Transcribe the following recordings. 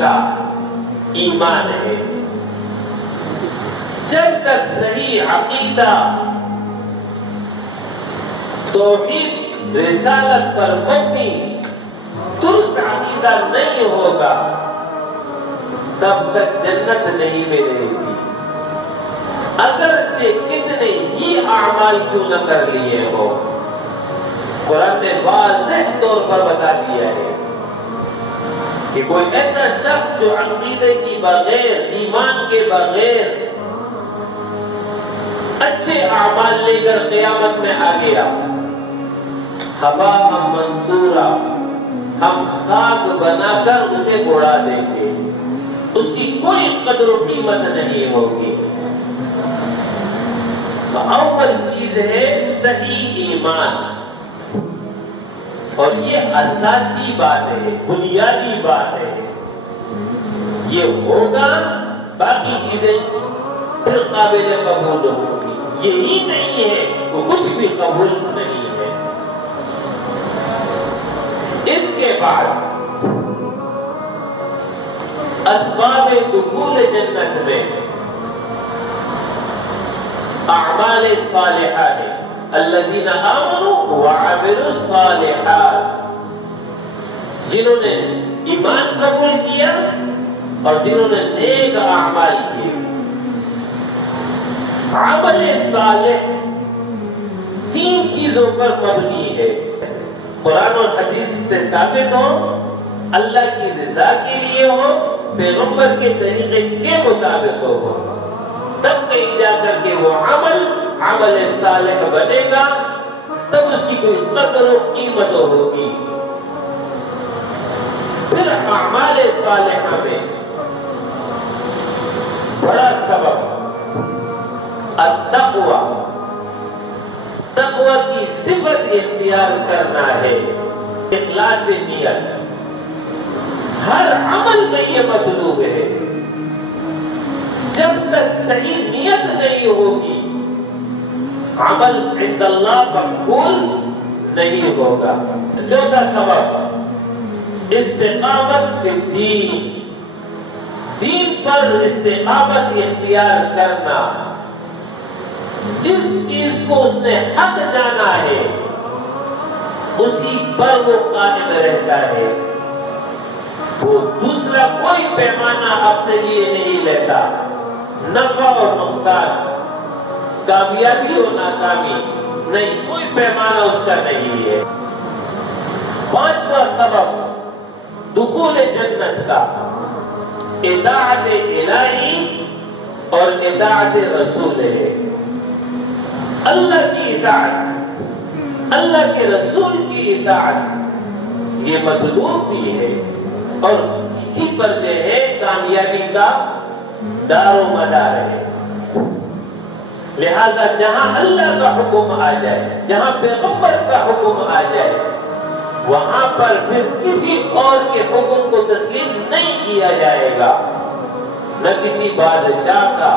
کا ایمان ہے۔ جب تک صحیح عقیدہ توحید رسالت پر مبنی درست عقیدہ نہیں ہوگا تب تک جنت نہیں ملے گی، اگرچہ کتنے ہی اعمال کیوں نہ کر لیے ہو۔ قرآن نے واضح طور پر بتا دیا ہے کہ کوئی ایسا شخص جو عقیدے کی بغیر، ایمان کے بغیر اچھے اعمال لے کر قیامت میں آ گیا، ہوا منصورا، ہم خاک بنا کر اسے اڑا دیں گے، اس کی کوئی قدر و قیمت نہیں ہوگی۔ تو اول چیز ہے صحیح ایمان، اور یہ اساسی بات ہے، بنیادی بات ہے۔ یہ ہوگا، باقی چیزیں پھر قابل قبول ہوگی۔ یہی نہیں ہے وہ کچھ بھی قبول نہیں ہے۔ اس کے بعد اسباب دخول جنت میں اعمال صالحہ ہے، الذین آمنوا وعملوا الصالحات، جنہوں نے ایمان قبول کیا اور جنہوں نے نیک اعمال کیے۔ عمل صالح تین چیزوں پر مبنی ہے، قرآن اور حدیث سے ثابت ہو، اللہ کی رضا کے لیے ہو، پیغمبر کے طریقے کے مطابق ہو، تب کہیں جا کر کے وہ عمل صالح بنے گا، تب اس کی کوئی قدر و قیمت ہوگی۔ پھر اعمال صالحہ میں بڑا سبب التقوی، تقوی کی صفت اختیار کرنا ہے، اخلاص نیت۔ ہر عمل میں یہ مطلوب ہے، جب تک صحیح نیت نہیں ہوگی عمل عند اللہ مقبول نہیں ہوگا۔ چوتھا سبب استقامت فی الدین، دین پر استقامت اختیار کرنا، جس چیز کو اس نے حق جانا ہے اسی پر وہ قائم رہتا ہے، وہ دوسرا کوئی پیمانہ اپنے لیے نہیں لیتا، نفع اور نقصان، کامیابی اور ناکامی نہیں، کوئی پیمانہ اس کا نہیں ہے۔ پانچواں سبب دخول جنت کا اطاعت الہی اور اطاعت رسول ہے۔ اللہ کی اطاعت، اللہ کے رسول کی اطاعت یہ مطلوب بھی ہے، اور اسی پر جو ہے کامیابی کا دار و مدار ہے۔ لہذا جہاں اللہ کا حکم آ جائے، جہاں پیغمبر کا حکم آ جائے، وہاں پر پھر کسی اور کے حکم کو تسلیم نہیں کیا جائے گا، نہ کسی بادشاہ کا،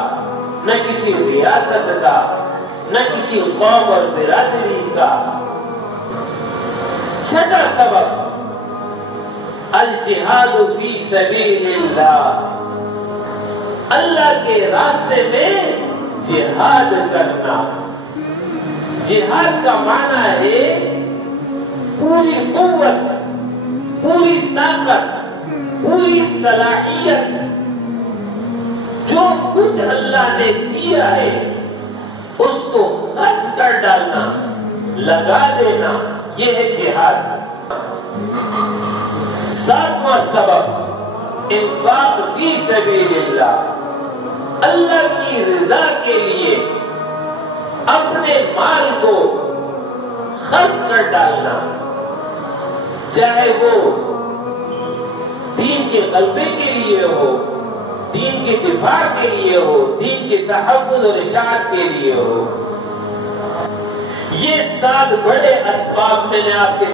نہ کسی ریاست کا، نہ کسی قوم اور برادری کا۔ چھٹا سبب الجہاد فی سبیل اللہ، اللہ کے راستے میں جہاد کرنا۔ جہاد کا معنی ہے پوری قوت، پوری طاقت، پوری صلاحیت، جو کچھ اللہ نے دیا ہے اس کو خرچ کر ڈالنا، لگا دینا، یہ ہے جہاد۔ ساتواں سبب انفاق فی سبیل اللہ، اللہ کی رضا کے لیے اپنے مال کو خرچ کر ڈالنا، چاہے وہ دین کے غلبے کے لیے ہو، دین کے دفاع کے لیے ہو، دین کے تحفظ اور اشاعت کے لیے ہو۔ یہ 7 بڑے اسباب میں نے آپ کے